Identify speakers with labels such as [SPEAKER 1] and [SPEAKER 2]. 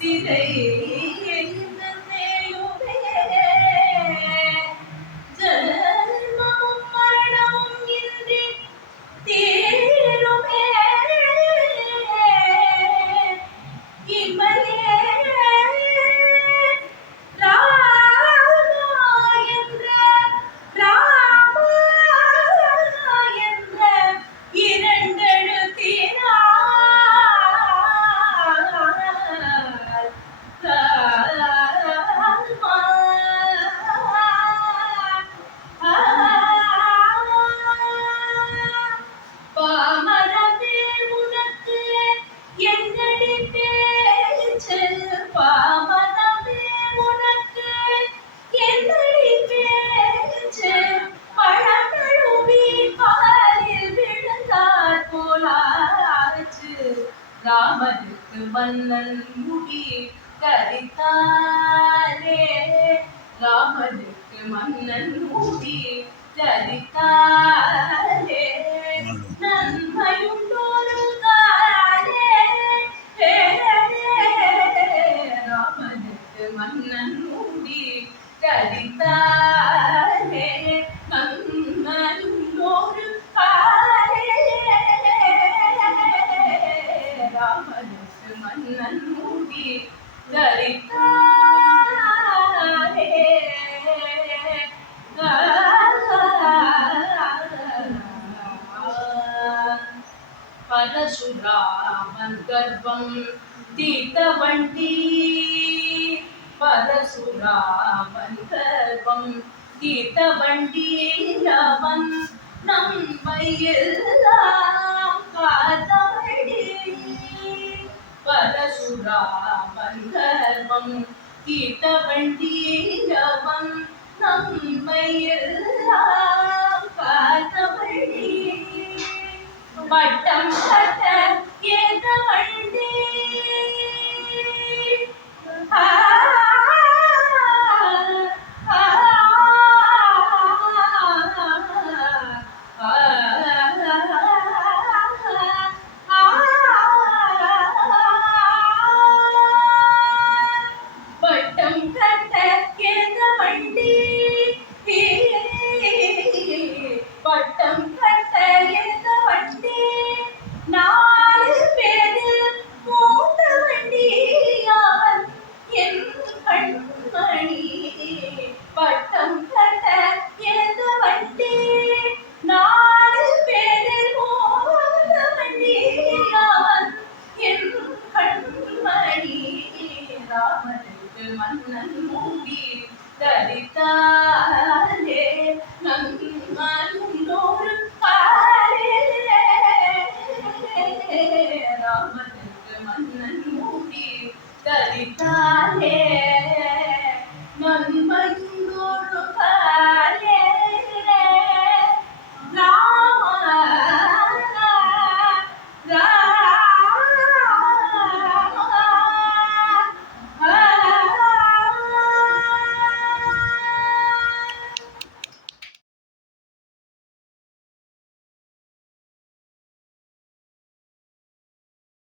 [SPEAKER 1] சீதையே ராமனுக்கு மன்னன் முடி தரித்தாரே. ராமனுக்கு மன்னன் முடி தரித்தாரே. மன்னன் முடி தரித்தானே நன்மையுண்டோரு காலே ராமனுக்கு மன்னன் முடி தரித்தானே பரசுராமன் கர்ப்பம் தீர்த்தவண்டி வண்டி கர்ப்பம் தீர்த்தவண்டி அவன் நம்மையெல்லாம் காத்தவடி பரசுராமன் கர்ப்பம் தீர்த்தவண்டி அவன் நம்மையெல்லாம் காத்தவடி பட்டம் கட்ட மூடி தரித்தாலே நன்னோரு பாரிலே ராமனுக்கு மன்னன் மூடி தரித்தாலே